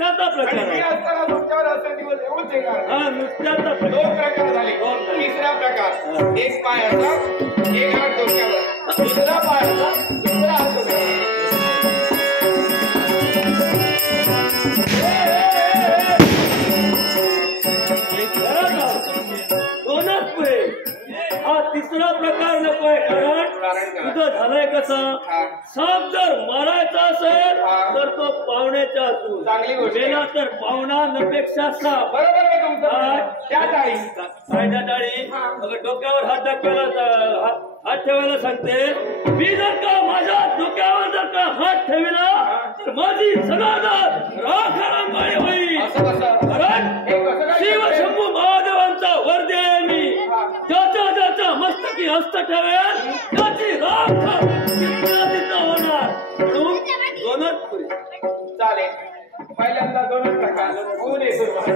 नुसत्याचा प्रकार आहे. असताना तुमच्यावर असे दिवस येऊच येणार. हा नुसत्याचा प्रकार. 2 प्रकार झाले. तिसरा प्रकार, एक पाय असा, एक हात डोक्यावर. दुसरा पाय असा, दुसरा हात डोक्यावर. दोनच पुढे. हा तिसरा प्रकार नकोय. कारण तुझं झालंय कसं, साप जर मारायचा असेल तर तो पाहुण्याच्या हातून, गेला तर पाहुणा नपेक्षा साप. बरोबर आहे तुमचं. त्या टाळी काय त्या टाळी डोक्यावर हात टाकायला, हात ठेवायला सांगते. मी जर का माझ्या डोक्यावर जर का हात ठेवला तर माझी सदाचार राखारांगोळी होईल. कारण शिव शंभू महादेवांचा वरदे आहे मी. ज्याच्या ज्याच्या मस्तकी हस्त ठेवेल त्याची राख तिथं होणार. म्हणून दोनच पुरी. चालेल. पहिल्यांदा 2 प्रकार होऊ दे सुरुवात.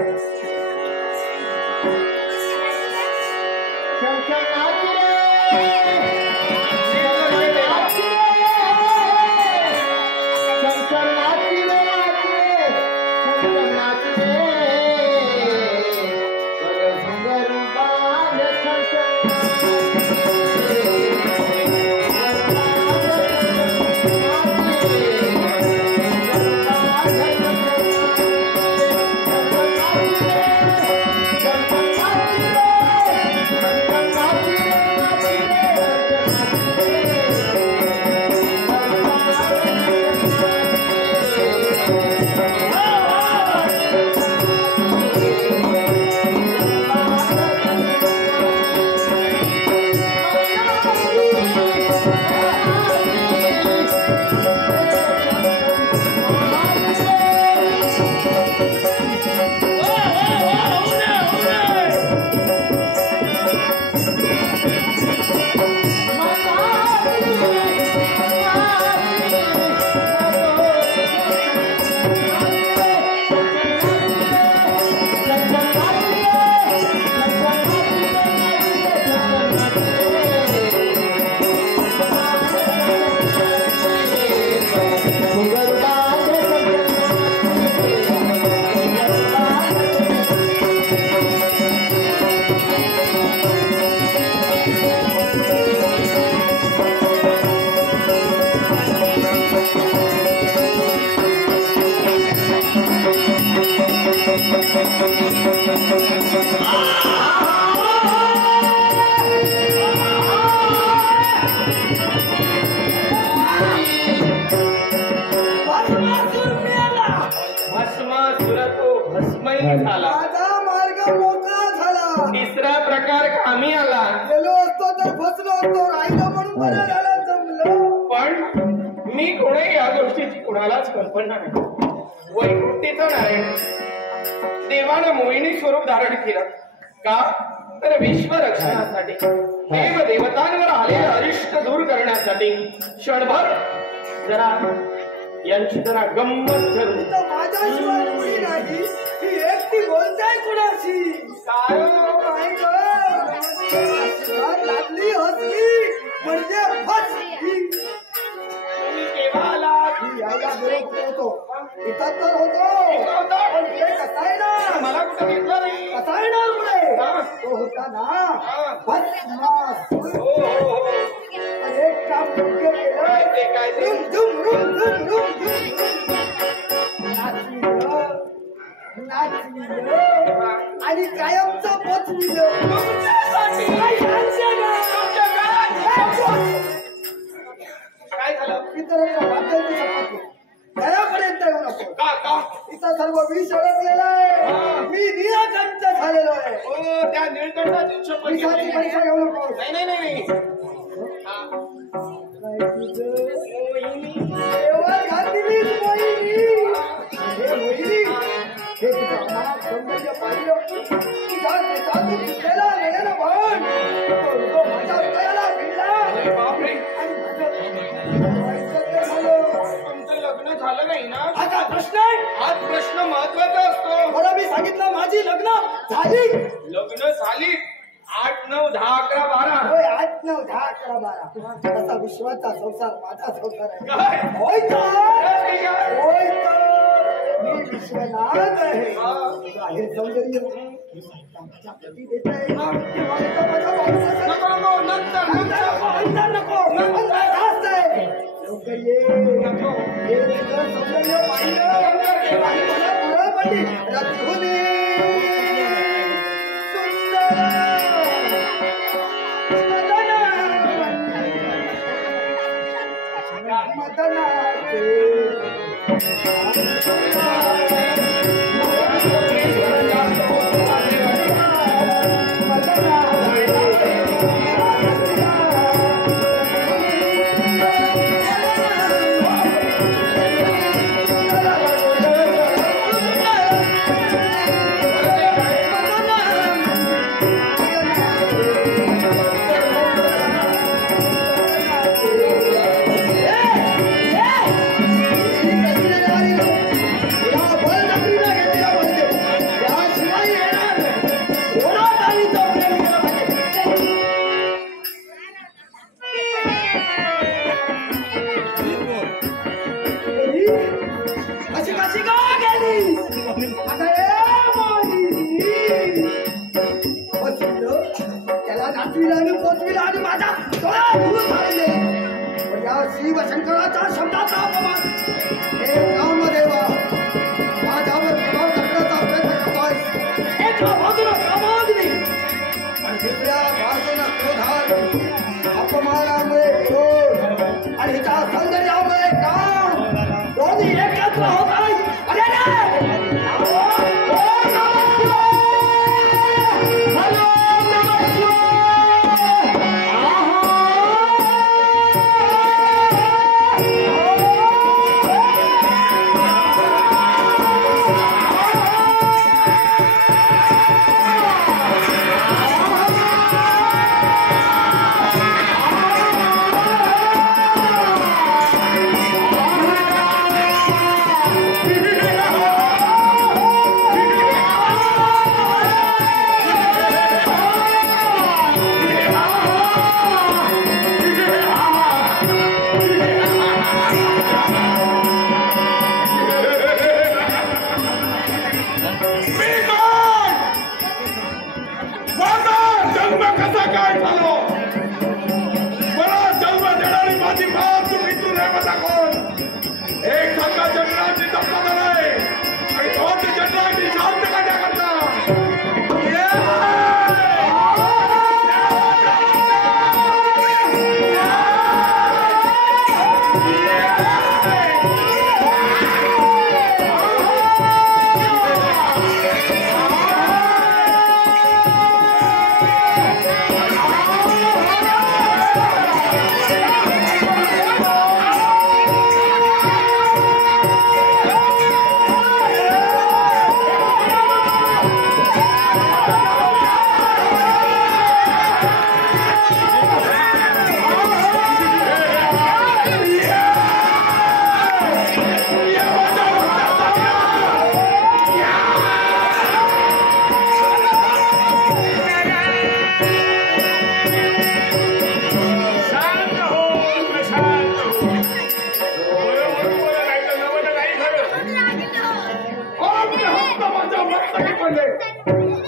तिसरा प्रकार कामी आला. गेलो असतो तर फसलो असतो, राहिलो म्हणून बरं झालं जमलं. पण मी कोणी या गोष्टीची कुणालाच कल्पना नाही. वैकुंठीचं नारायण देवानं मोहिनी स्वरूप धारण केलं का तर विश्व रक्षणासाठी, देव देवतांवर आलेले अरिष्ट दूर करण्यासाठी. क्षणभर जरा यांची जरा गंमत करू. माझ्याशिवाय मुली नाही, ही एकटी बोलताय कुणाशी? काय लागली हसली म्हणजे फसली. केव्हा आला? यायला बरोबर होतो, इथं तर होतो, पण ते कसा येणार? मला कुठं घेतलं नाही. कसा येणार पुढे? तो होता ना भस्मासुर. एक काम योग्य केलं. ते काय ते? नाचविलं आणि कायमचं पोचविलं. काय झालं? इतरांना वाचायची सपाटी घरापर्यंत येऊ नको. का इथं सर्व विष अडकलेला आहे. मी निराकंठ झालेलो आहे. हो, त्या निळकंठाची शपथ विषाची परीक्षा घेऊ नको. नाही. देवा घातलीच मोहिनी. हे मोहिनी, हे तुझ्या मनात सौंदर्य पाहिलं. तुझ्या केसातून सुटलेला नयन भान तो माझ्या हृदयाला भिडला. बापरे, आणि तुमचं लग्न झालं नाही ना? आता प्रश्न आहे. हाच प्रश्न महत्वाचा असतो. मला मी सांगितलं माझी लग्न झाली. लग्न झाली 8, 9, 10, 11, 12. होय, 8, 9, 10, 11, 12 तसा विश्वाचा संसार माझा संसार आहे. काय? होय तर मी विश्वनाथ आहे आहे सौंदर्य माझ्या प्रती देत आहे नको जास्त आहे लवकर ये सौंदर्य पाहिलं पडली रघुनी शिवशंकराच्या शब्दाचा अपमान हे कामदेवा माझ्यावर प्रभाव टाकण्याचा प्रयत्न करतोय एका बाजूला कामाग्नी आणि दुसऱ्या बाजूला क्रोधात अपमानामुळे क्रोध आणि हिच्या सौंदर्यामुळे काम दोन्ही एकत्र होत आहेत अरे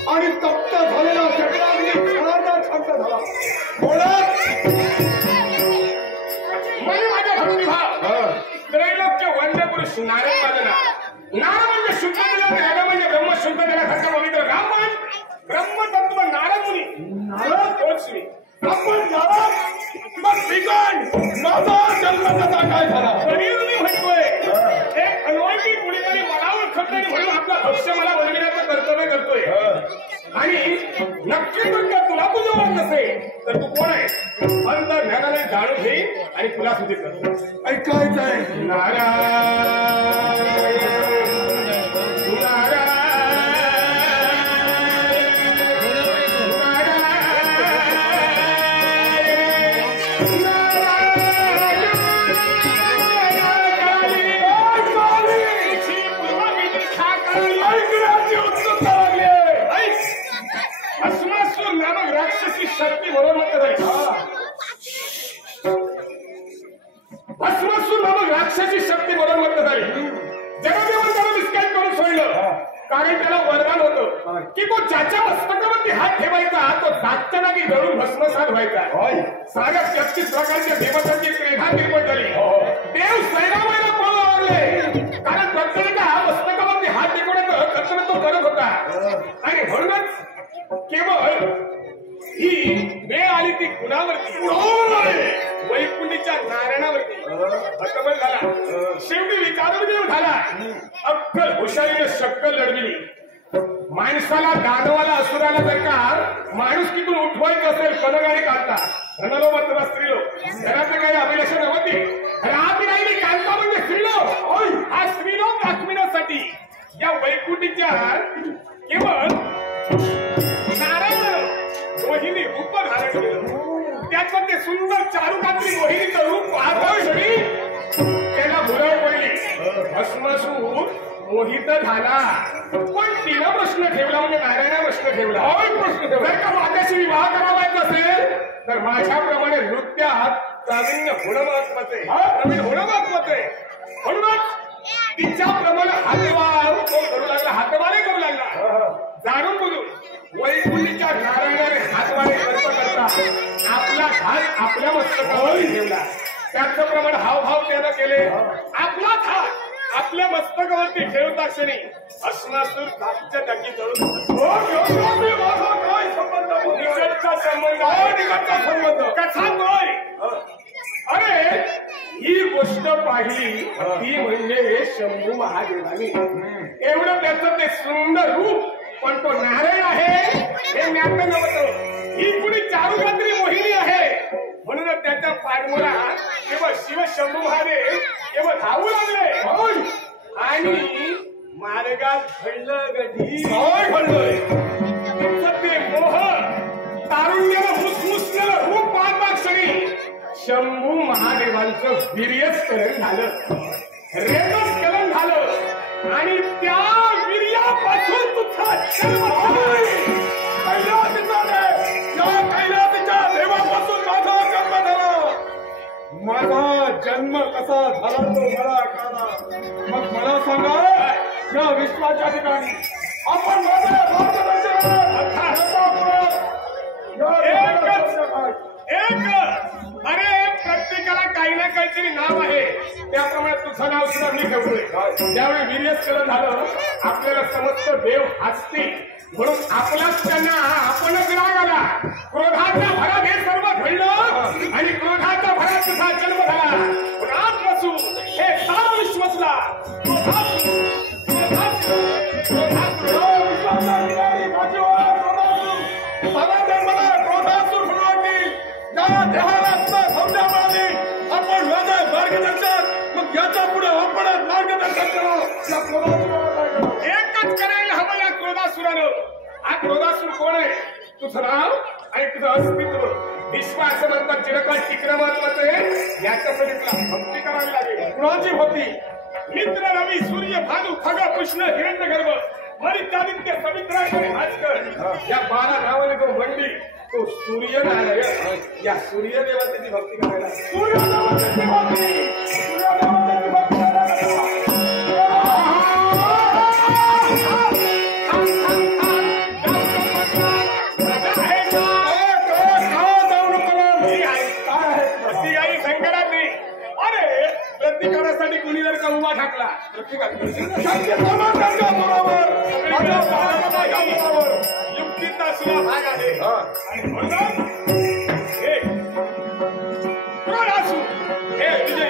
आणि तप्त झालेला जगदाग्नी क्षणाचा शांत झाला मला माझ्या भक्तिभाव त्रैलोक्य वंद्य पुरुष नारद माझं नारद म्हणजे शुद्ध दिला नारद म्हणजे ब्रह्म शुद्ध दिल्यासारखं पवित्र ब्राह्मण ब्रह्मतत्व नारद मुनी नारद तोच मी आपण झाला मग श्रीकांत माझा जन्म कसा काय झाला तरी मी म्हणतोय एक अनोळखी कुणीतरी मला ओळखत नाही म्हणून आपला भक्ष्य मला वळविण्याचं कर्तव्य करतोय आणि नक्की तुमच्या तुला तुझं वाट नसेल तर तू कोण आहे अंतर ज्ञानाने जाणून घेईन आणि तुला सूचित करतो ऐकायचं आहे नारायण शक्ती बरोबर भस्मासूर नामक राक्षसी शक्ती बरोबर झाली जगदेवन त्याला विस्कळीत कारण त्याला वरदान होतं की तो ज्याच्या मस्तकावरती हात ठेवायचा तो जागच्या जागी जळून भस्मसात व्हायचा. साऱ्या 33 प्रकारच्या देवतांची त्रेधा निर्माण झाली. देव सैरामाला पळू लागले कारण प्रत्येकाच्या मस्तकावरती हात टेकवण्याचं कर्तव्य तो करत होता. आणि म्हणूनच केवळ ही वेळ आली ती कुणावरती वैकुंठीच्या नारायणावरती हतबल झाला. शेवटी विचारदेव झाला. अक्कल हुशारीने शक्कल लढविली. माणसाला दानवाला असुराला जर का माणूस कितून उठवायचं असेल पदगाडी काढता धनलोक स्त्रीलोक घरात काही अभिलाषा नव्हती. रात राहिली कांता म्हणजे स्त्रीलोक. हा स्त्रीलोक दाखविण्यासाठी या वैकुंठीच्या केवळ नारायण मोहिनी रूप धारण केलं. त्याचं ते सुंदर चारुकात्री मोहिनीचं रूप पाहतोय त्याला भुरळ पडली. भस्मासूर मोहित झाला. पण तिला प्रश्न ठेवला म्हणजे नारायणा प्रश्न ठेवला. जर का माझ्याशी विवाह करावायचा असेल तर माझ्याप्रमाणे नृत्यात प्रावीण्य होणं महत्वाचं आहे. प्रवीण होणं महत्वाचं आहे. म्हणूनच तिच्याप्रमाणे हातवार तो करू लागला. हातवारे करू लागला. जाणून बोलून वैकुंठीच्या नारायणाने हातवारे करता आपला हात आपल्या मस्तकावर ठेवला. त्याचं प्रमाण हावभाव त्यानं केले. आपलाच हात आपल्या मस्तकावरती ठेवता क्षणी भस्मासूर जागच्या जागी जळून काय संबंध निकटचा संबंध कसा तोय. अरे ही गोष्ट पाहिली ही म्हणजे शंभू महादेवानी. एवढं त्याचं ते सुंदर रूप पण तो नारायण आहे हे ज्ञात नव्हतं. ही कुणी चारुकात्री मोहिनी आहे म्हणूनच त्याच्या पाठमोरा केवळ शिव शंभू महादेव केवळ धावू लागले. आणि मार्गात घडलं गधी घडलोय. ते मोह तारुण्याला मुसमुसलेलं रूप पाहता क्षणी शंभू महादेवांचं वीर्यस्खलन झालं. रेतस्खलन झालं आणि त्या वीर्यापासून तुझा जन्म कैलासाच्या देवापासून माझा जन्म झाला. माझा जन्म कसा झाला तो मला कळला. मग मला सांगा या विश्वाच्या ठिकाणी आपण माझ्या अरे प्रत्येकाला काही ना काहीतरी नाव आहे. त्याप्रमाणे तुझं नाव सुद्धा मी ठेवतोय. त्यावेळी वीर्यस्खलन झालं. आपल्याला समस्त देव हसतील म्हणून आपलाच त्यांना आपणच राग आला. क्रोधाच्या भरात हे सर्व घडलं आणि क्रोधाच्या भरात तुझा जन्म झाला. रात बसू हे सारं विश्वसला क्रोधासूर म्हणून समजा आपण मार्गदर्शक मग याचा पुढे आपण मार्गदर्शन करू. एकच करायला हवं या क्रोधासुरानं. हा क्रोधासूर कोण आहे? तुझं नाव आणि तुझं अस्तित्व. विश्वास म्हणतात चिरकाल टिकणं महत्वाचं आहे. याच्यामध्ये तुला भक्ती करावी लागेल. कुणाची भक्ती? मित्र रवी सूर्य भानू खग कृष्ण हिरण्यगर्भ मरित्यादित्य सवित्र भास्कर या 12 नावाने तो मंडी तो सूर्यनारायण या सूर्यदेवतेची भक्ती करायला. सूर्यदेवतेची भक्ती सूर्यदेवतेची भक्ती प्रतिकारासाठी कुणी जर का उभा ठाकला युक्तीचा सुद्धा भाग आहे. आणि म्हणून हे विजय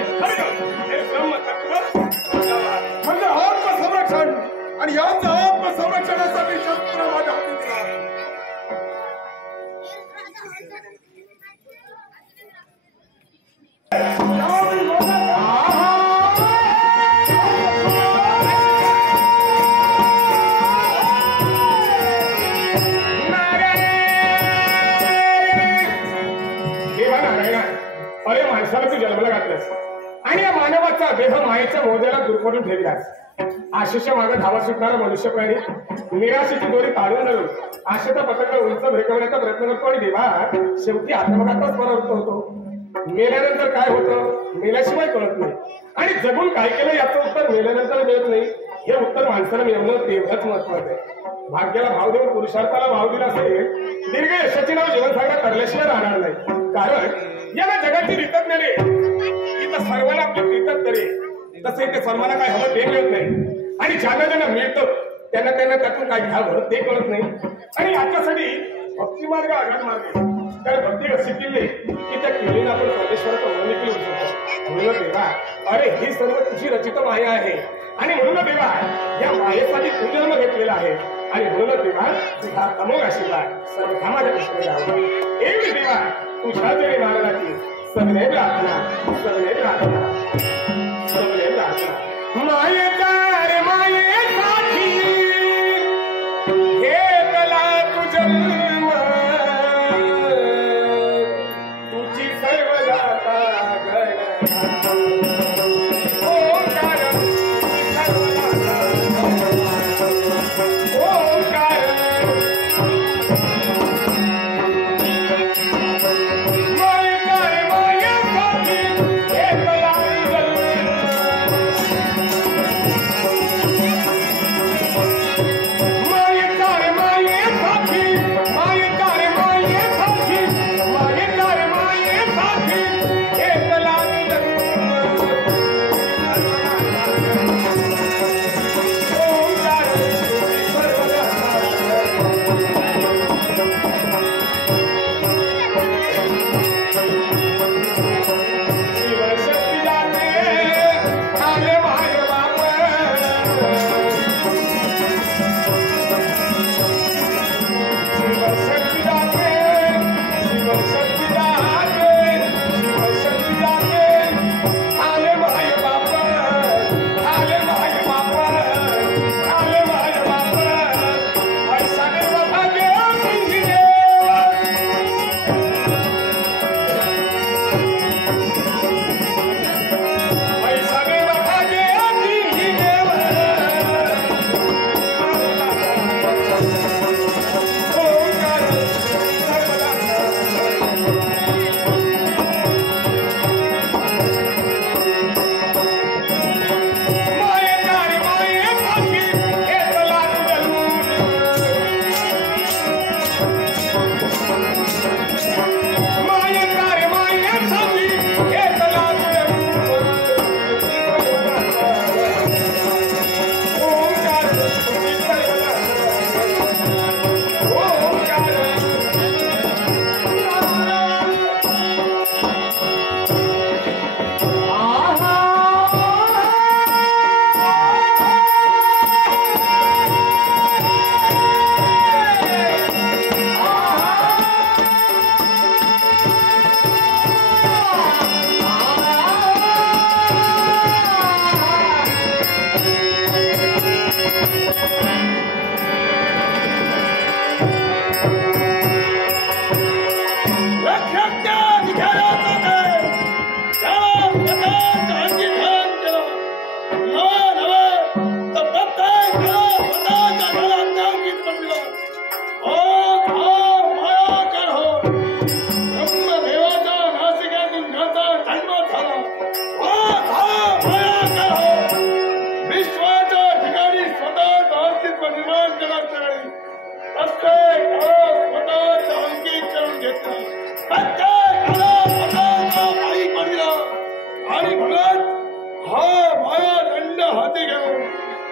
हे ब्रह्मतत्व म्हणजे आत्मसंरक्षण आणि याचं आत्मसंरक्षणासाठी शस्त्र माझ्या हाती दिला. अरे माणसाला तू जन्माला घातलंस आणि या मानवाचा देह मायेच्या मोहद्याला दुर्पडून ठेवलास. आशेच्या मागे धावा सुटणारा मनुष्य प्राणी निराशेची दोरी ताळून धरून आशेचा पतंग उंच भेटवण्याचा प्रयत्न करतो आणि देवा शेवटी आत्मघाताच परावृत्त होतो. मेल्यानंतर काय होतं मेल्याशिवाय कळत नाही आणि जगून काय केलं याचं उत्तर मेल्यानंतर मिळत नाही. हे उत्तर माणसाला मिळवणं तेवढंच महत्वाचं आहे. भाग्याला भाव देऊन पुरुषार्थाला भाव दिला असेल दीर्घ यशाची नाव जीवनसागरात करल्याशिवाय राहणार नाही. कारण याला जगाची रितत नाही इथं सर्वांना आपली प्रीतत करे तसे ते सर्वांना काय हवं ते मिळत नाही आणि ज्यांना मिळतं त्यांना त्यातून काय घ्यावं ते कळत नाही. आणि याच्यासाठी भक्ती मार्ग आघात मार्ग कारण भक्ती अशी केली की त्या केलीनं आपण परमेश्वराचा वर्णिकली होऊ शकतो. म्हणून देवा अरे ही सर्व तुझी रचित माया आहे आणि म्हणून देवा या मायेसाठी तू जन्म घेतलेला आहे आणि म्हणून देवा तुझा अमोघ आशीर्वाद सर्व कामाच्या कृष्ण द्यावा. एवढी देवा तुझ्या जरी नारायणाची सगळे प्रार्थना सगळे प्रार्थना सगळे प्रार्थना मायेच्या रे मायेसाठी घेतला तू जन्म तुझी सर्व जाता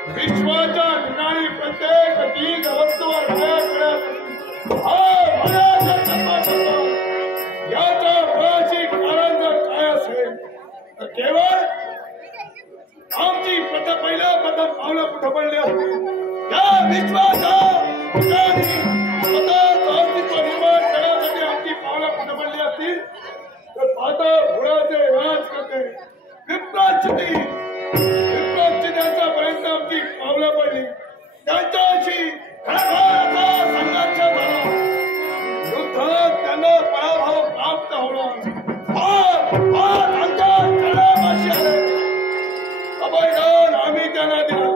विश्वाच्या ठिकाणी प्रत्येक चीज वस्तूवर माया करण्यासाठी याच्या मुळाची कारण जर काय असेल तर केवळ आमची पहिल्या प्रथम पावलं कुठं पडली असतील या विश्वाच्या ठिकाणी स्वतःचं अस्तित्व निर्माण करण्यासाठी आमची पावलं कुठं पडली असतील तर आता मुळाचे राज करते विप्राच्युती त्यांच्यापर्यंत आमची पावलं पडली त्यांच्याशी खळखळाचा संघर्ष झाला युद्धात त्यांना पराभव प्राप्त होणार अभयदान आम्ही त्यांना दिला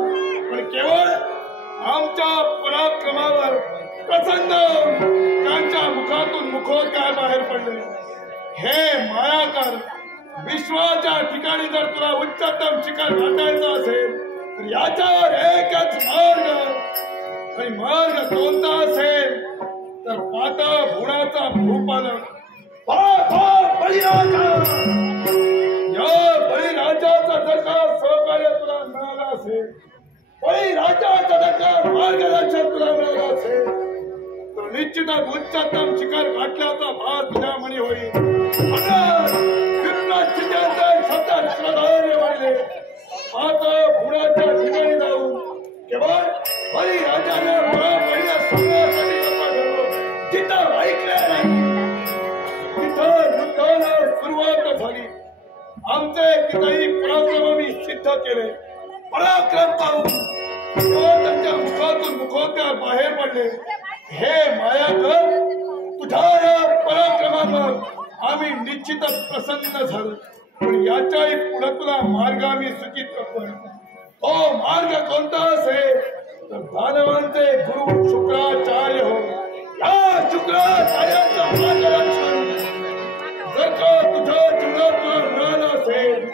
पण केवळ आमच्या पराक्रमावर प्रसन्न त्यांच्या मुखातून मुखोद्गार बाहेर पडले. हे मायाकार विश्वाच्या ठिकाणी जर तुला उच्चतम शिखर गाठायचं असेल तर याच्यावर एकच मार्ग, आणि मार्ग कोणता असेल तर पाता भुणाचा भूपालक बळीराजा. या बळीराजाचा जर का सहकार्य तुला मिळाला असेल, बळीराजाचा जर का मार्गदर्शन तुला मिळालं असेल, तर निश्चितच उच्चतम शिखर गाठल्याचा भाग तुझ्या मनी होईल. वाढले पाता भुणाच्या ठिकाणी जाऊन केवळ बळीराजाने पहिल्या सांगण्यासाठी जिथं ऐकले नाही तिथं युद्धाला सुरुवात झाली. आमचे कितीही पराक्रम मी सिद्ध केले. पराक्रम पाहून त्यांच्या मुखातून मुखोत्या बाहेर पडले. हे मायाकर, तुझ्या या पराक्रमावर आम्ही निश्चितच प्रसन्न झालो. पण याच्याही पुढे तुला मार्ग आम्ही सूचित करतोय. तो मार्ग कोणता असेल तर दानवांचे गुरु शुक्राचार्य हो. या शुक्राचार्याचा मार्गदर्शन जर का तुझ्या जीवनात तुला मिळालं असेल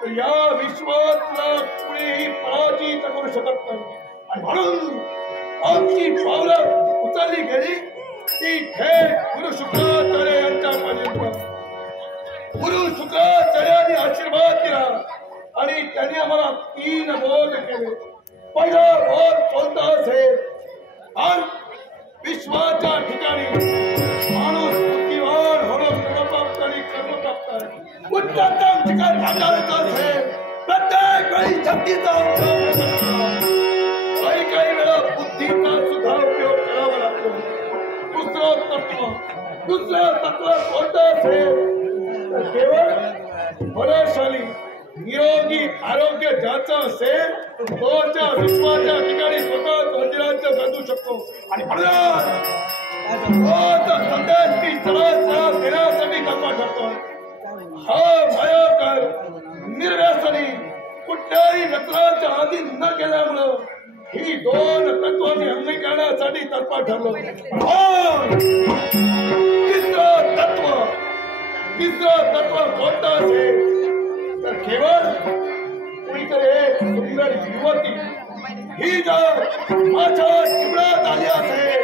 तर या विश्वात तुला कुणीही पराजित करू शकत नाही. आणि म्हणून आमची पावलं उचलली गेली ती थेट गुरु शुक्राचार्य यांच्या पाठीवर. गुरु शुक्राचार्यांनी आशीर्वाद दिला आणि त्यांनी आम्हाला 3 बोध केले. पहिला बोध कोणता असेल, आणि विश्वाच्या ठिकाणी माणूस बुद्धिवान होणं कर्मप्राप्त आणि कर्मप्राप्त आहे. उच्चतम ठिकाण गाठायचं असेल प्रत्येक वेळी शक्तीचा उपयोग काही वेळा बुद्धीचा सुद्धा उपयोग करावा लागतो. दुसरं तत्व कोणतं असेल तर केवळ बलशाली निरोगी आरोग्य ज्याचं असेल तोच्या विश्वाच्या ठिकाणी स्वतः मंदिरांचं गाजू शकतो. आणि संदेश की सरळ देण्यासाठी कल्पना ठरतो. हा भयंकर निर्व्यसनी कुठल्याही व्यसनाच्या आधी न गेल्यामुळं ही 2 तत्व मी अंगीकारण्यासाठी तत्पर ठरलो. तिसरं तत्व कोणतं असेल तर केवळ कुणीतरी एक सुंदर युवती ही जर माझ्या जीवनात आली असेल,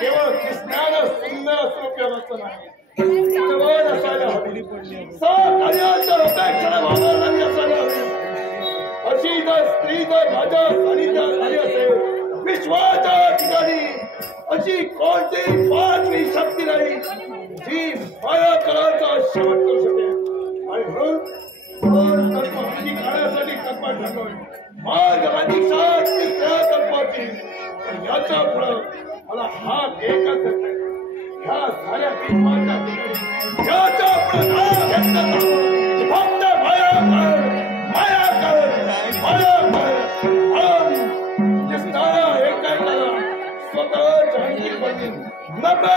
केवळ दिसण्याला सुंदर असं उपयोगाचं नाही, जवळ असायला हवी, सहकार्याच्या अपेक्षेने वागणारी असायला हवी. अशी जर स्त्री जर माझ्या सानिध्यात आली असेल विश्वाच्या ठिकाणी, अशी कोणतीही 5वी शक्ती नाही जी माया करायचा शेवट करू शकेल. आणि म्हणून तत्व अंगीकारण्यासाठी तत्पर ठरलोय. मार्ग अधीक्षा तिसऱ्या तत्वाची. याच्या पुढं मला हा एकच आहे, ह्या साऱ्या विश्वाच्या ठिकाणी याच्या पुढे फक्त माया कर, माया कर, माया कर. दिसणारा एकाएकाला स्वतः जाणकी पडली नबे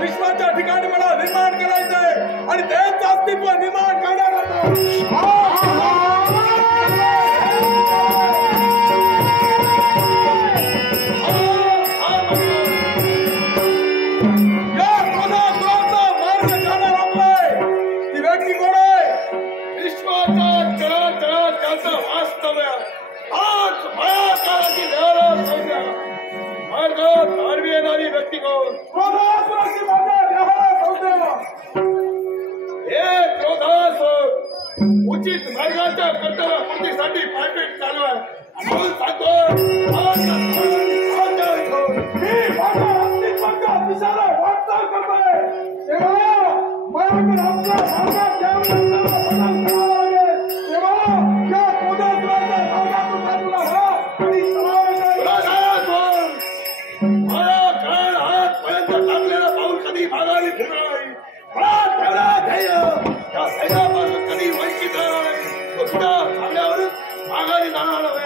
विश्वाच्या ठिकाणी मला निर्माण करायचंय आणि त्यांचं अस्तित्व निर्माण करणार मार्ग जाणार आपलाय. ती व्यक्ती कोण आहे? विश्वाचा चराचरात त्याचं वास्तव्य आज भयाकाराची लहर संज्ञा मार्गात आडवी येणारी व्यक्ती कोण? हे क्रोधास उचित मार्गाच्या कर्तव्यपूर्तीसाठी पायपीट चालू आहे. म्हणून सांगतो वाटचाल करतोय हातपर्यंत टाकलेला पाऊल कधी माघारी फिरणार नाही. सुद्धा आपल्यावर माघारी जाणार नव्हे.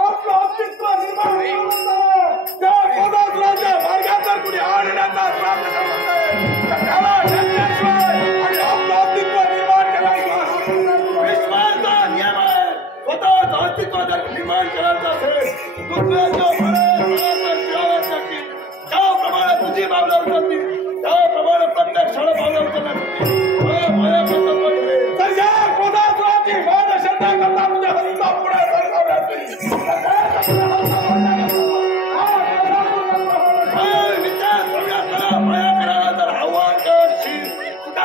आपलं अस्तित्व निर्माण त्या पदार्थाच्या मार्गात जर कुणी आणण्याचा प्रयत्न करत असेल तर त्याला त्याच्याशिवाय आणि आपलं अस्तित्व निर्माण करायचं विश्वाचा नियम आहे. स्वतःच अस्तित्व जर निर्माण करायचं असेल दुसऱ्याच्या फिराव्यासाठी ज्याप्रमाणे तुझी पावलं उचलतील त्याप्रमाणे प्रत्येक क्षण पावलं उचलण्यासाठी माझ्या कर्तव्य केले. तर या पदार्थाची श्रद्धा करता तुझ्या हस्ता पुढे सरकवण्याची विचार करा माया करायला तर आव्हान करशील सुद्धा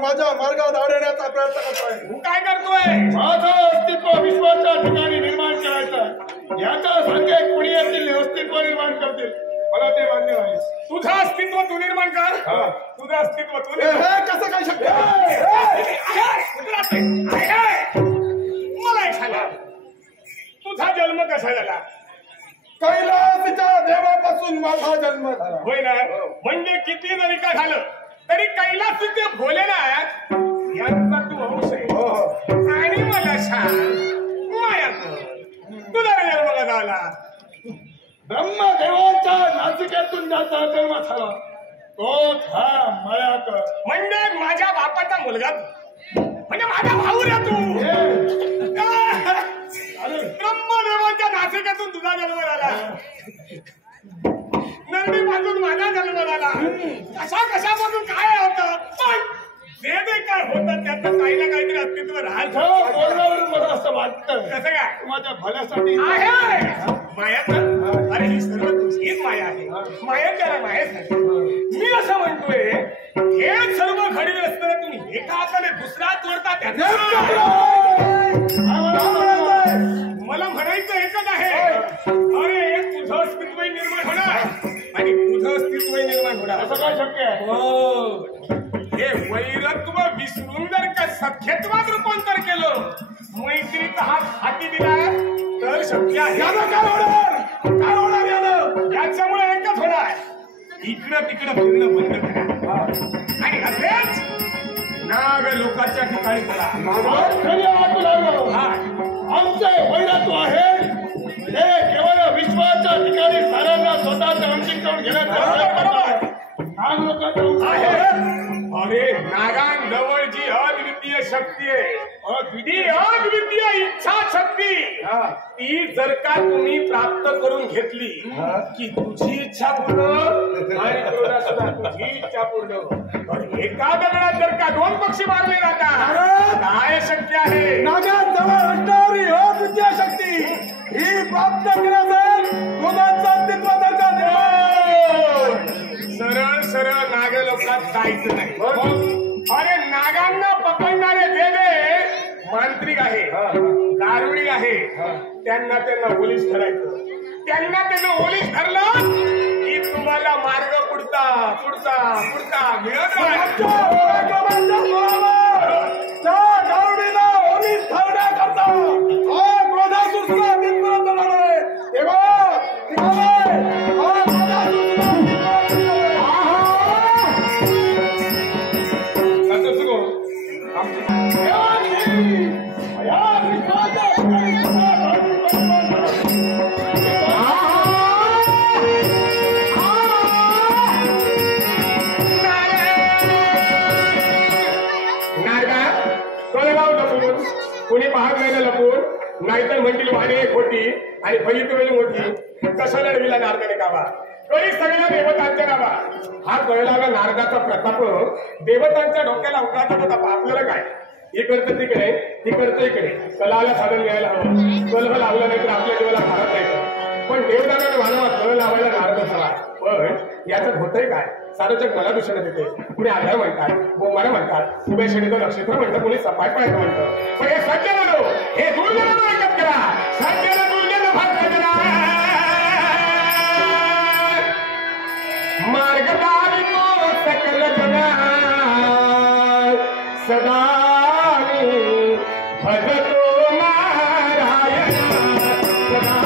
माझ्या मार्गात अडवण्याचा प्रयत्न करतोय. तू काय करतोय? माझं अस्तित्व विश्वाच्या ठिकाणी निर्माण करायचं. याच्या सारखे कुणी येतील अस्तित्व निर्माण करतील. मला ते मान्य नाही. तुझं अस्तित्व तू निर्माण कर. तुझं अस्तित्व तू कसं काय शक्य? मला एक सांगा, तुझा जन्म कसा झाला? कैलासच्या देवापासून माझा जन्म झाला. होय ना? म्हणजे किती जरी का झालं तरी कैलासचे भोलेनाथ यांचा तू अंश आहे. आणि मला सांग माया तुझा जन्म कसा झाला? ब्रह्मदेवांच्या नासिकेतून ज्याचा जन्म झाला तोच हा मळ्याकर. म्हणजे माझ्या बापाचा मुलगा, म्हणजे माझा भाऊ रे तू. ब्रह्मदेवांच्या नासिकेतून तुझा जन्म झाला, नंदीपासून माझा जन्म झाला. कशा कशापासून काय होतं पण जे काय होतं त्याचं काही ना काहीतरी अस्तित्व राहायचं. बोलण्यावरून मला असं वाटतं कसं काय माझ्या भल्यासाठी आहे मायाचं. अरे ही सर्व तुझीच माया आहे. मायाच्या मायासाठी मी असं म्हणतोय हे सर्व घडीत असताना तुम्ही एका हाताने दुसरा तोडता मला म्हणायचं एकच आहे. अरे तुझं अस्तित्व निर्माण होणार आणि तुझं अस्तित्व निर्माण होणार. असं काय शक्य आहे? हे वैरत्व विसरून जर का सख्यत्वात रूपांतर केलं मैत्रीचा हात हाती दिला तर शक्य आहे. काय होणार याच्यामुळे एकच होणार इकडं तिकडं फिरणं बंद करा आणि असेच नाग लोकांच्या ठिकाणी करा. आमचे वैरत्व आहे हे केवळ विश्वाच्या ठिकाणी साऱ्यांना स्वतःच्या अंतिम घेण्याचं नाग लोकांचं आहे. अरे नागांजवळ जी अद्वितीय शक्ती आहे ती अद्वितीय इच्छा शक्ती ती जर का तुम्ही प्राप्त करून घेतली की तुझी इच्छा पूर्ण आणि तुझी इच्छा पूर्ण. एका दगडात जर का दोन पक्षी मारले जातात काय शक्य आहे? नागांजवळ असणारी अद्वितीय शक्ती ही प्राप्त केल्यास दोघांचं अस्तित्व सरळ सरळ नाग लोकात जायचं नाही. अरे नागांना पकडणारे देवे मांत्रिक आहे दारुणी आहे त्यांना ओलीस धरायचं. त्यांना ओलीस धरलं की तुम्हाला मार्ग पुढचा पुढचा पुढचा मिळत ओलीस धरण्याकरता कोणी पाहत नाही लपून नाहीतर म्हणतील वाणी खोटी आणि फलित वेळी मोठी कशा लढविला नारदाने गावा तरी सगळ्या देवतांच्या गावा. हा कळलेला नारदाचा प्रताप देवतांच्या डोक्याला उघडाचा प्रताप. आपल्याला काय इकडचं तिकडे तिकडचं इकडे कलाला साधन मिळायला हवं. कलह लावलं नाही तर आपल्या देवाला भारत नाही. पण देवतांना मानवा कळ लावायला नारद हवा. पण याच्यात होतंय काय? सारं जग मला दूषण देते. कुणी आधार म्हणतात बोमारा म्हणतात उभ्या शेडीचं नक्षत्र म्हणतात कोणी सपाट पाहायचं म्हणतं. पण हे सत्य म्हणू हे दुर्जन ऐकत करा. सत्याला दुर्जन भाग करा. मार्गदारी तो सकल जना सदा भजतो नारायण सदा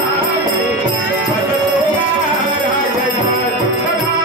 भजतो नारायण सदा.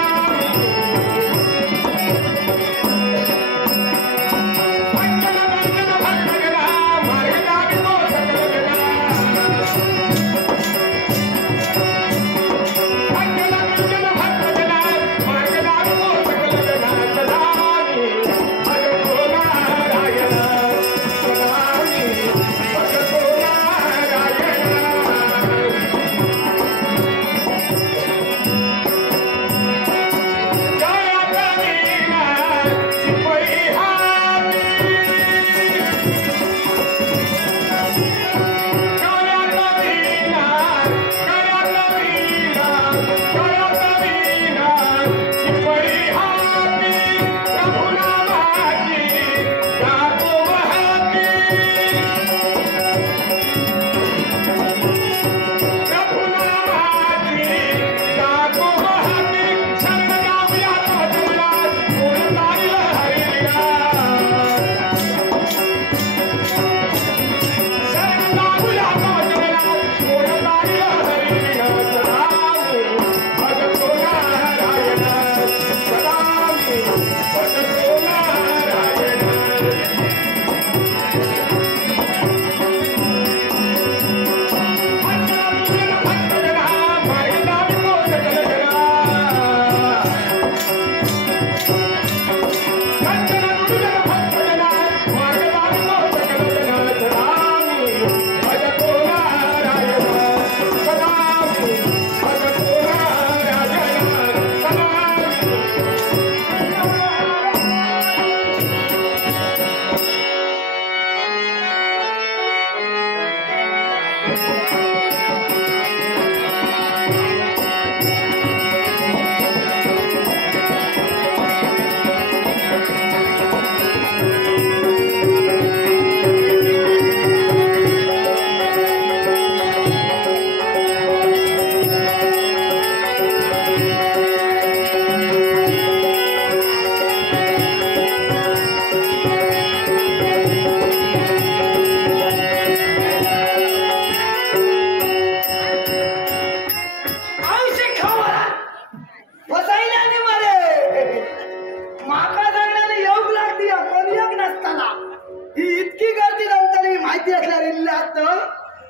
माहिती असल्यावर इल्ल असतं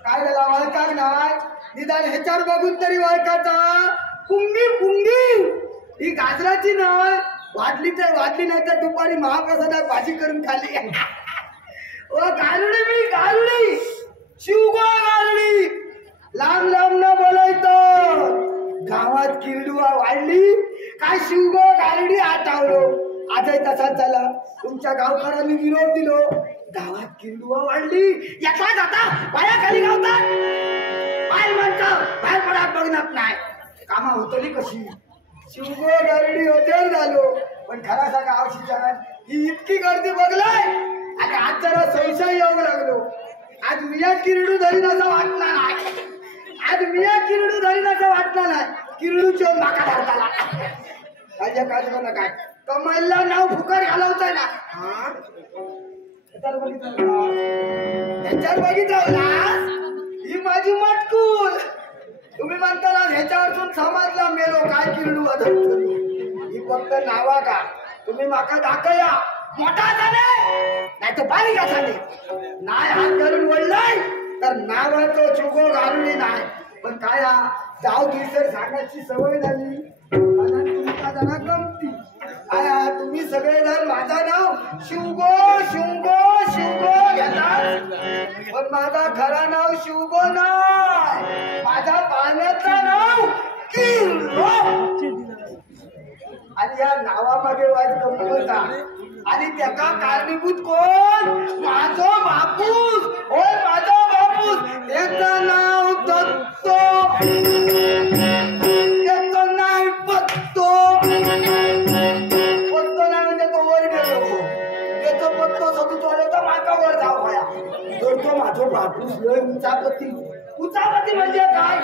काय झाला वळखाक नाही निदान ह्याच्यावर बघून तरी वळखाचा पुंगी पुंगी ही गाजराची नाही वाटली नाही तर दुपारी महाप्रसादात भाजी करून खाली ओ गारुडी मी गारुडी शिवगो गारुडी लांब लांब न बोलायचं गावात किरडुआ वाढली काय शिवगो गारुडी आटावलो आजही तसाच झाला तुमच्या गावकऱ्यांनी विरोध दिलो गावात किरडुआ वाढली याचा जाता पाया खाली गावतात पाय म्हणतं बाहेर पडा बघणार नाही कामा होतली कशी शिवगो गारुडी होतेच झालो पण खरा सांगा आवशीच्या ही इतकी गर्दी बघलाय आणि आज जरा संशय येऊ लागलो आज मिया किरडू धरीन असं वाटला नाही आज मिया किरडू धरीन असं वाटला नाही किरडूच्या माका धरताला माझ्या काजूला काय कमाईला नाव फुकट घालवताय ना ह्याच्यावर बघितलं ही माझी मटकूल तुम्ही म्हणता ना ह्याच्यावरून समाजला मेलो काय किरडू ही फक्त नावा का तुम्ही माका दाखया मोठा झाले नाही तर बारीक झाले नाही हात घालून वळलाय तर नावाचं चुगो घालून नाही पण काय जाऊ दिवस सांगायची सवय झाली तुमचा जरा गमती काय तुम्ही सगळेजण माझं नाव शिवगो शिवगो शिवगो घेतात पण माझा खरा नाव शिवगो नाही माझ्या पाण्याचं नाव किरडो आणि या नावामागे वाईट गमत होता आणि त्याचा कारणीभूत कोण माझो बापूस होय माझा बापूस त्याचं नाव दत्तो त्याचं नाव पत्तो पत्तो नाही म्हणजे तो वर गेलो त्याचं पत्तो सतू आलं तर माझा वर जाऊ पाया तर तो माझो बापूस लय उचापती उचापती म्हणजे काय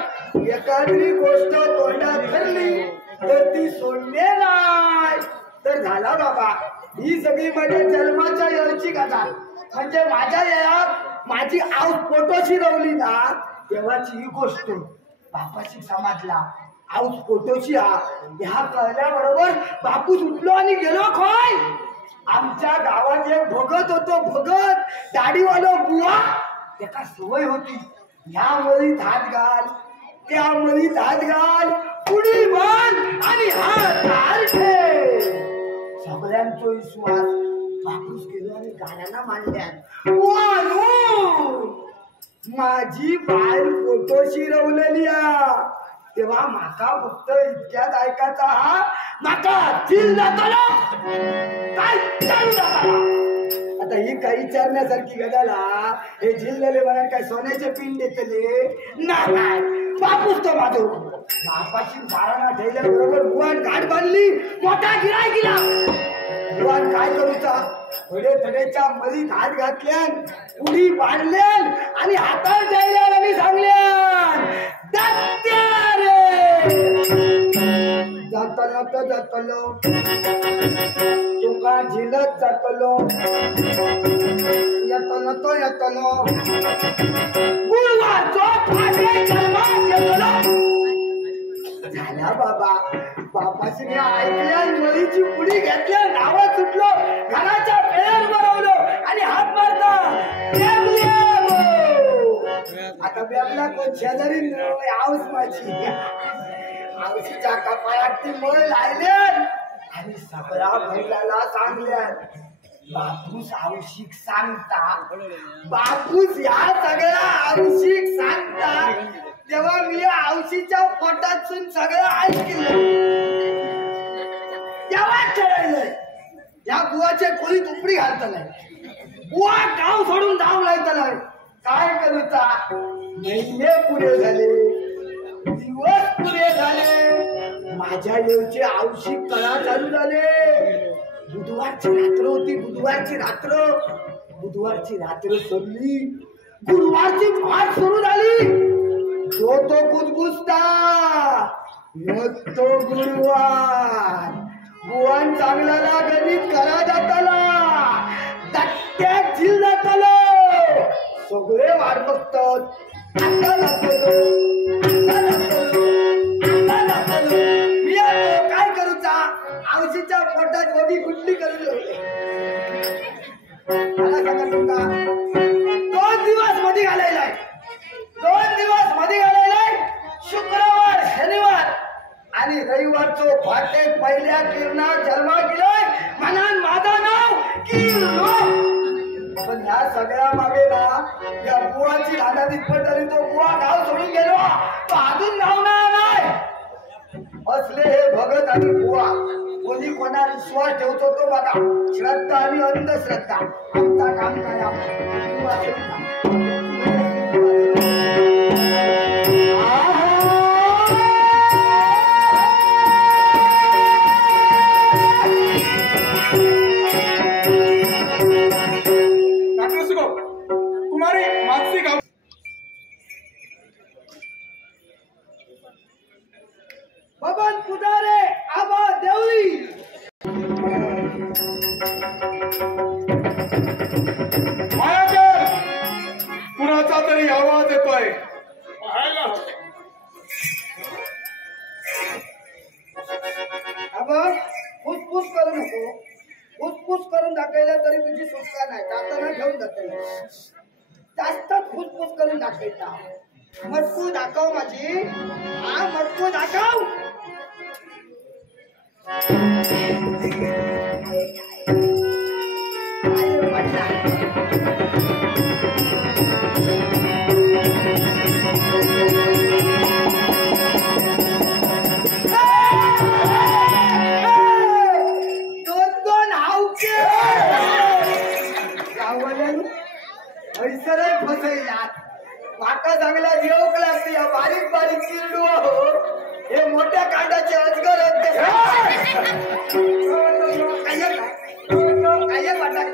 एखादी गोष्ट तोंडात धरली तर ती सोडणे नाही तर झाला बाबा ही सगळी माझ्या जन्माच्या वेळची कथा म्हणजे माझ्या वेळात माझी आऊस पोटोशी रवली ना तेव्हाची ही गोष्ट बापाशी समाजला आऊस पोटोशी ह्या कळल्याबरोबर बापूस उठलो आणि गेलो खोय आमच्या गावात एक भगत होतो भगत दाढीवालो बुवा त्याला सवय होती ह्या मळीत हात घाल त्या मळीत हात घाल पुढी बांध आणि हात घाल सगळ्यांचा विश्वास बापूस गेलो आणि गाण्याला मांडल्या माझी बाय फोटोशी रवलेली तेव्हा माका फक्त इतक्यात ऐकायचा माका दिल जाताला काय चालू जाताला आता ही काही विचारण्यासारखी गदाला हे जिल्ह्याले मला काय सोन्याचे पिंड देतले नाही बापूस तो माझो बापाची बाराना ठेवल्याबरोबर बुवान गाठ बांधली मोठा गिराय गेला बुवान काय करूचा थोडे थोडेच्या मधीत हात घातल्यान पुढी बांधल्यान आणि हातात द्यायल्यान आणि सांगल्यान दत्त्या रे जातलो तर जातलो तुका झिलत जातलो येतलो तो येतलो गुरुवारचो फाटे जन्मात येतलो झाला बाबा बापाशी मी ऐकल्या मुलीची पुढी घेतल्या नावात सुटलो घराच्या पेर बनवलो आणि हात मारता आता बेबला कोण शेजारी आऊस माझी आऊशीच्या कपाळात ती मळ लायले आणि सगळ्या महिलाला सांगल्या बापूस आवशिक सांगता बापूस या सगळ्या आवशिक सांगता तेव्हा मी आवशीच्या पोटातून सगळं ऐकलं तेव्हा ठरवलंय या बुवाच्या खोलीत उपडी घालतलाय बुवा गाव सोडून जाऊ लागतलाय काय करूचा महिने पुरे झाले दिवस पुरे झाले माझ्या येऊचे आवशिक कळा चालू झाले बुधवारची रात्र होती बुधवारची रात्र सरली गुरुवारची फाट सुरू झाली तो कुदबुसता तो गुरुवार बुवान चांगल्याला गणित करा जाताला दत्त्यात झिल जाताला सगळे वाट बघतात आता लागतो काय करूचा आवशीच्या पोटात वडी कुठली करू मला सांगा तुमका 2 दिवस सगळ्या मागे ना या बुवाची धागा दिसपट झाली. तो बुवा गाव सोडून गेलो. तो अजून गाव नाही. असले हे भगत आणि बुवा कोणी कोणा विश्वास ठेवतो तो बघा. श्रद्धा आणि अंधश्रद्धा. आमचा काम काय तुम्हारी मानसी गाव बबन पुजारे आबा देवळी. मायाकर कुणाचा तरी आवाज येतोय. पाहायला हवं. आबा फुसफुस करू नको. फुसफुस करून दाखवलं तरी तुझी सुटका नाही. जाताना घेऊन जाते. जास्तच फुसफुस करून दाखवायचा. मटकू दाखव माझी. हा मटकू दाखव. दोन हावके हैसरच फसैलात. वाका चांगला जेवक लागते. या बारीक बारीक चिरडू हे मोठ्या कांडाचे अजगर काय वाटत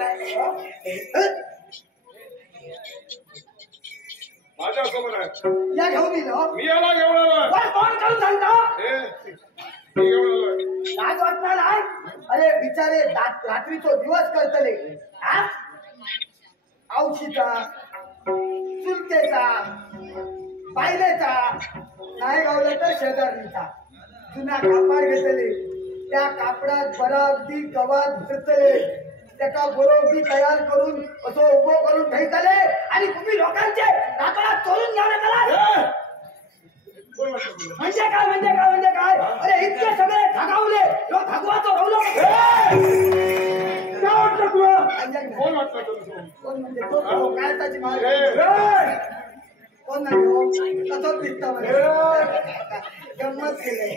माझ्या समोर आहे. या घेऊन दिलं. मी याला घेऊन आलोय. कोण करून सांगता. मी घेऊन आलोय. लाज वाटणार आहे. अरे बिचारे रात्रीचो दिवस करतले. औशीचा चुलतेचा बायलेचा नाही गावला तर शेजारणीचा जुना कापड घेतले. त्या कापडात बराबदी गवात भरतले. त्याका बरोबरी तयार करून असं उभं करून ठेवतले आणि तुम्ही लोकांचे कापडात चोरून घ्यायला करा. म्हणजे काय अरे इतके सगळे ठगावले. लोक ठगवाचं राहलो. कोण वाटलं तुला? कोण म्हणजे काय त्याची कोण नाही. तसंच दिसतं गंमत केलंय.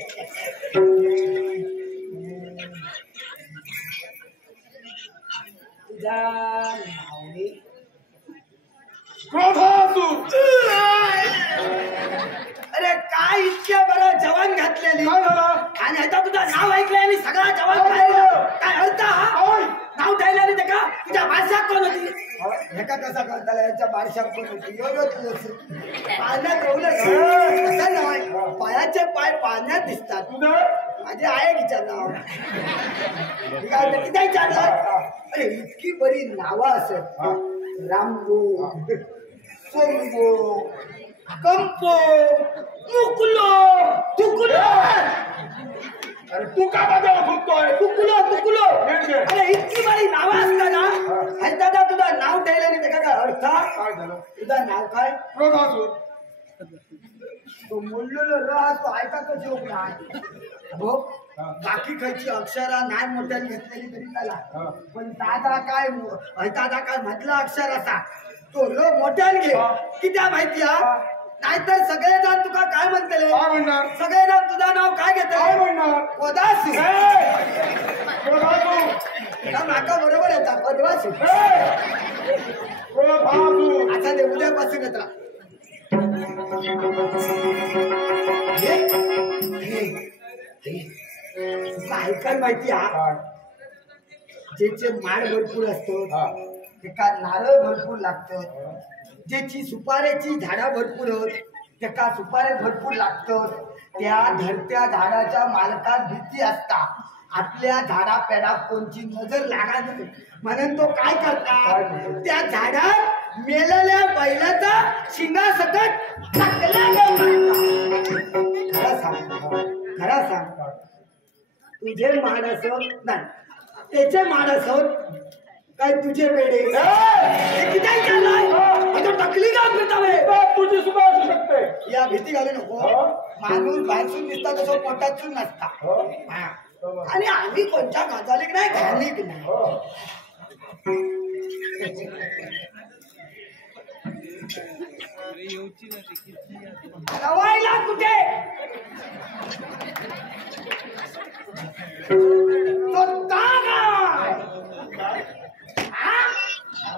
तुझ्या नावनी अरे काय इतके बरं जवान घातलेली आणि आता तुझं नाव ऐकलंय आणि सगळा जवान काय अर्थ हा. नाव ठेवल्याने ते का तुझ्या भाषा कोण होती. ह्याका कसा करताला. याच्या बारशा कोण होती. पाण्यात ठेवलं कसं नाही. पायाचे पाय पाण्यात दिसतात. माझे आहे विचार नाव किती विचारलं. अरे इतकी बरी नावं असत. रामगो सोमगो कंपो मुकुलो तुकुलो. अरे तू का माझ्यावर फुकतोय? तुकुलो. अरे इतकी बरी नावं असताना आणि दादा तुझं नाव ठेवल्याने त्याचा काय अर्थ. काय झालं? तुझं नाव काय. क्रोधासूर. तो मुललेलो तो ऐकायचा जोक नाही. हो बाकी खायची अक्षरा नाही मोठ्याने घेतलेली तरी त्याला. पण दादा काय म्हटलं अक्षर असा तो लो मोठ्याने घे. किती माहिती हा. नाहीतर सगळेजण तुका काय म्हणतले. काय म्हणणार? सगळेजण तुझं नाव काय घेतले. काय म्हणणार? कोदासू. माका बरोबर येतात कोदासू. आता ते उद्यापासून येतात. ऐकायला माहिती हा. ज्याचे माड भरपूर असतो त्याका नारळ भरपूर लागतं. ज्याची सुपाऱ्याची झाडा भरपूर होत त्याका सुपारे भरपूर लागतात. त्या धरत्या झाडाच्या मालकात भीती असता. आपल्या झाडा पेडा कोणची नजर लागायची म्हणून तो काय करतात. त्या झाडात मेलेल्या बैलाचा शिंगासकट टाकला. खरा सांग तुझे माड असो नाही त्याचे माड असो काय तुझे पेढे किती टाकली का तुझी सुद्धा असू शकते. या भीती घालू नको. माणूस बाहेरसून दिसता तसं पोटातून नसता. आणि आम्ही कोणत्या घाजालिक नाही घालिक नाही. रवायला कुठे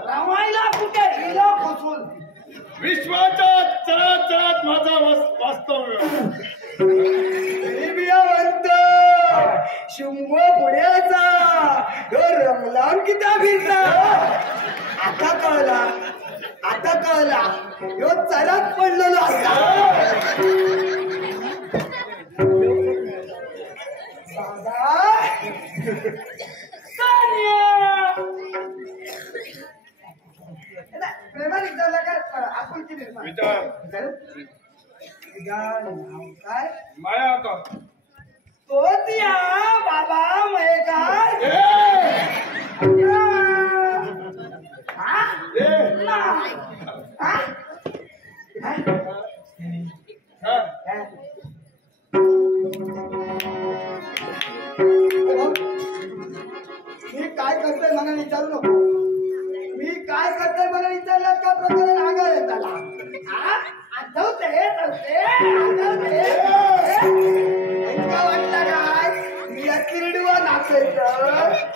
रवायला कुठे हिला फसून विश्वाच्या चराचरात माझा वास्तव्य शुंभ पुण्याचा रंगलान किती भिजला आता कळला ह्यो चरात पडलेलो असा प्रेमाने विचारलं काय आपण किती विचार काय माया का तो दिया बाबा मयेकार मी काय करतोय मला विचारू नको मी काय करतोय मला विचारलं का प्रकरण आगाळ त्याला आठवते वाटलं काय मी किरडवा नाचायचं